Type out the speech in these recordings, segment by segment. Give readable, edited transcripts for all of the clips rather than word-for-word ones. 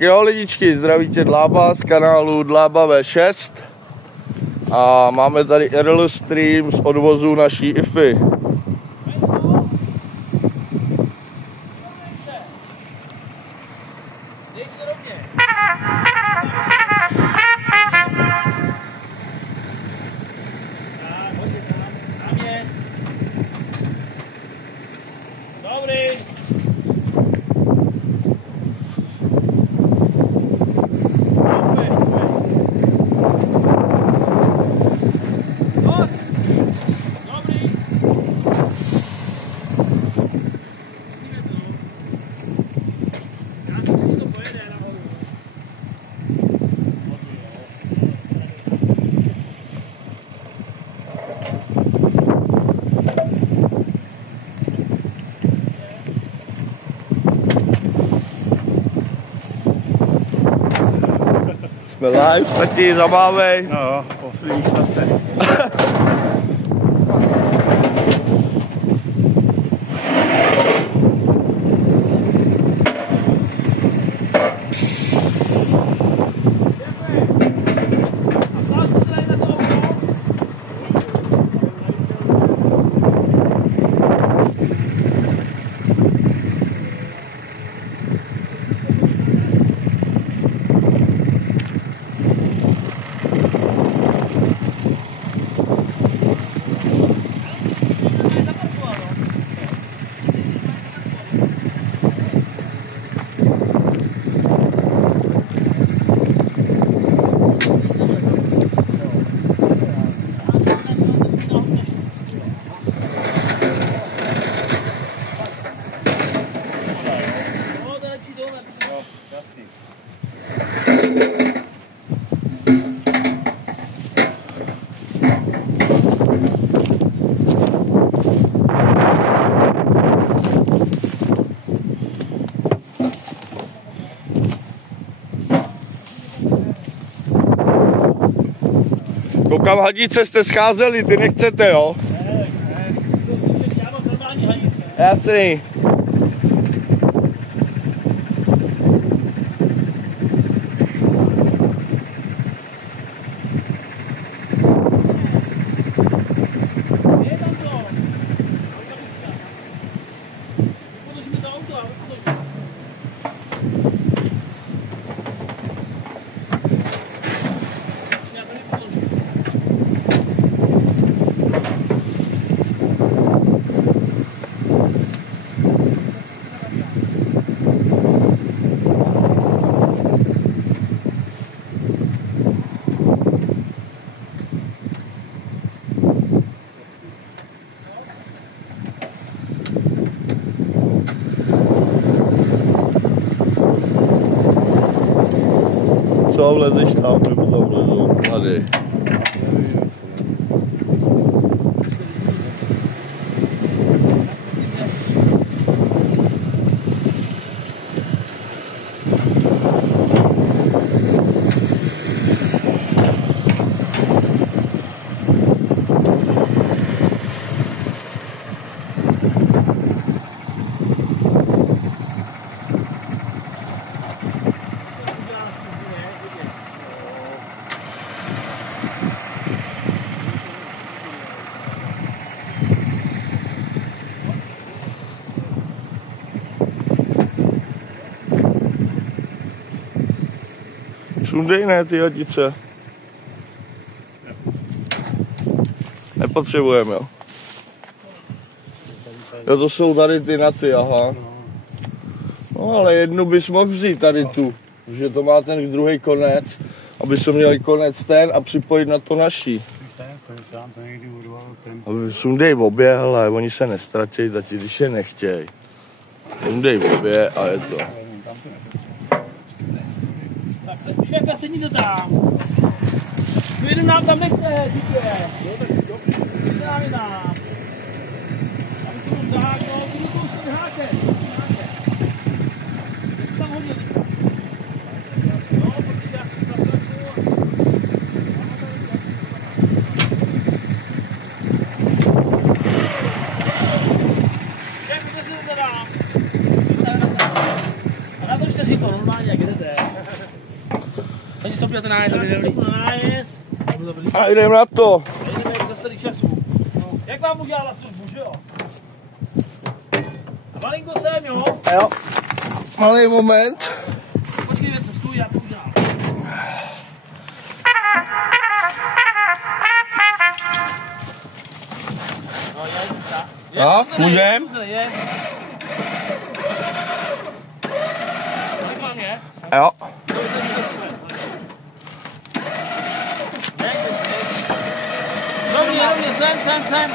Jo lidičky, zdraví tě Dlába z kanálu Dlába V6 a máme tady RL stream z odvozu naší IFy. Jsme live, tati, zamávej. No, poslední štace. Koukám, hadice jste scházeli, ty nechcete, jo? Ne, já mám normální hadice. Jasný. Je tam to. Podložíme to auto a podložíme. Co, vlezeš tam, nebo tam vlezou? Tady. Sundej, ne, ty hadice. Nepotřebujeme, jo. Jo, to jsou tady ty na ty, aha. No, ale jednu bys mohl vzít tady tu, že to má ten druhý konec, aby jsme měli konec ten a připojit na to naší. Aby sundej obě, hele, oni se nestratí, tati, když je nechtěj. Sundej obě a je to. Šéfe, se nic nedá. Jeden nám tam nechte, díky. Nám je nám. Aby to byl základ, ty do toho s tím hákem. Jak tam hodně. No, protože já jsem tam šéfe, kde se to nedá? A natočte si to normálně, jak jdete. stopňat nájezd. Stopňat nájezd. A jdem na to. Jdeme jak za starý časů. Jak vám udělala službu, že jo? A malinko sem, jo? Jo. Malý moment. Počkej, co stůj, já to udělám. Jo, můžem? Jo. Rovně, sem.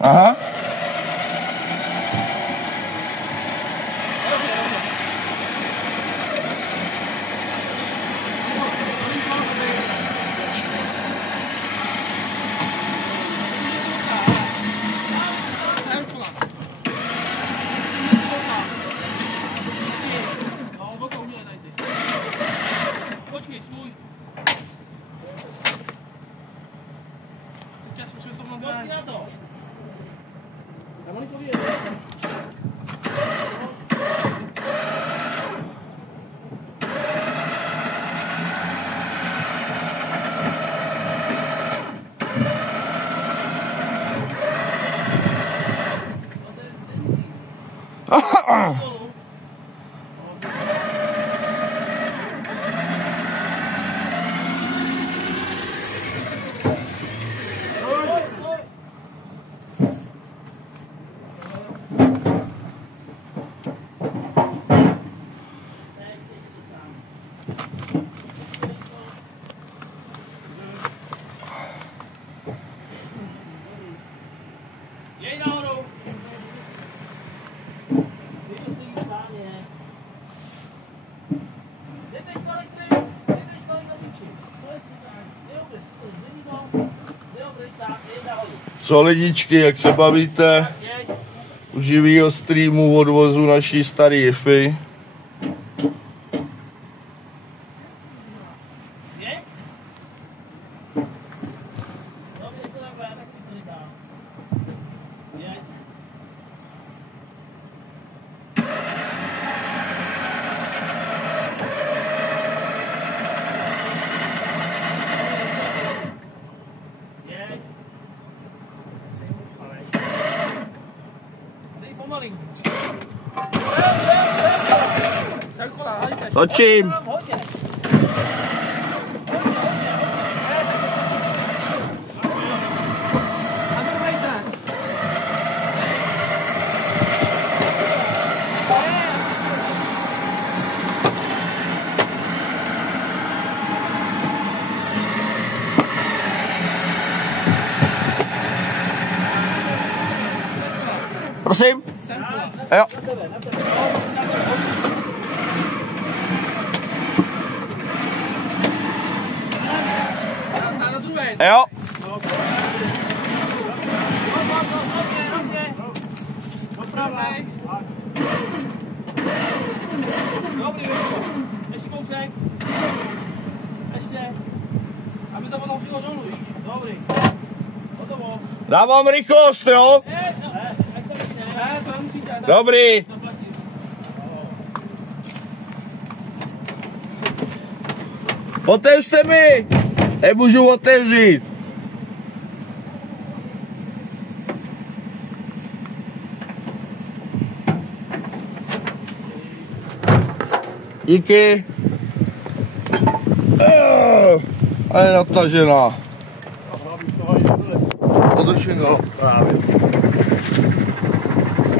Aha. Počkej, stůj. Teď já si musím stopnout na to. Tam oni to vyjede. Jej nahoru. Víte si jít správně. Jdete školik na tyči. Co lidičky, jak se bavíte u živýho streamu odvozu naší staré Ify? Točím. Prosím? Jo. Jo. Dobrý, ještě kousek. Ještě. Aby to potom chvílo dolů, víš? Dobrý. Hotovo. Dávám rychlost, jo? Dobrý. Otevřte mi. Nemůžu otevřít. Díky. A je natažená. Podržím ho. Právě.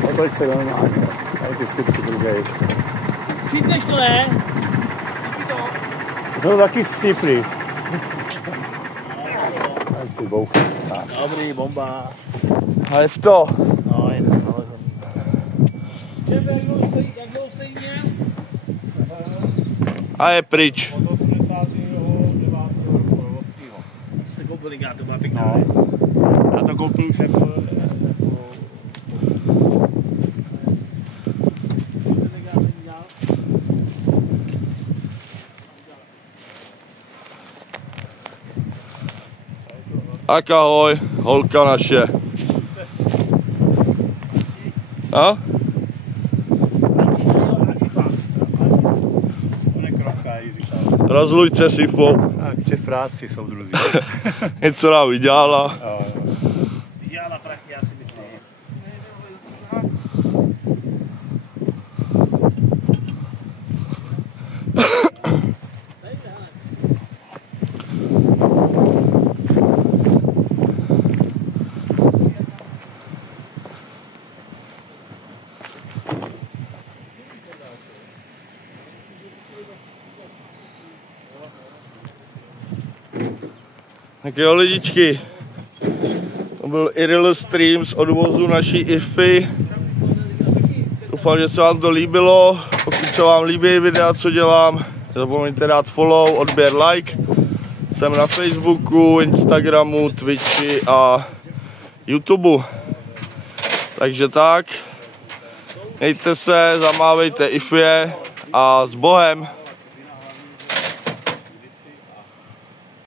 Otoč se normálně. Tady ty stupky držej. Přítneš to, ne? To jsou taky střípry. Tady si bouchne. Dobrý, bomba. A je to. No, jen. Jak dlouho stojí měl? A je pryč. Od 89. roku. Jste koupili, to byla pěkná. Já to koupil už jako... Tak ahoj, holka naše. A? On je krotka, Jiří. Rozluč se s Ifou. A ještě v práci jsou druzí. Něco nám vydělala. Vydělala prachy, já si myslím. Tak jo lidičky, to byl Iril stream z odvozu naší Ify. Doufám, že se vám to líbilo. Pokud se vám líbí videa, co dělám, nezapomeňte dát follow, odběr, like. Jsem na Facebooku, Instagramu, Twitchi a YouTube. Takže tak, mějte se, zamávejte Ifě a s Bohem.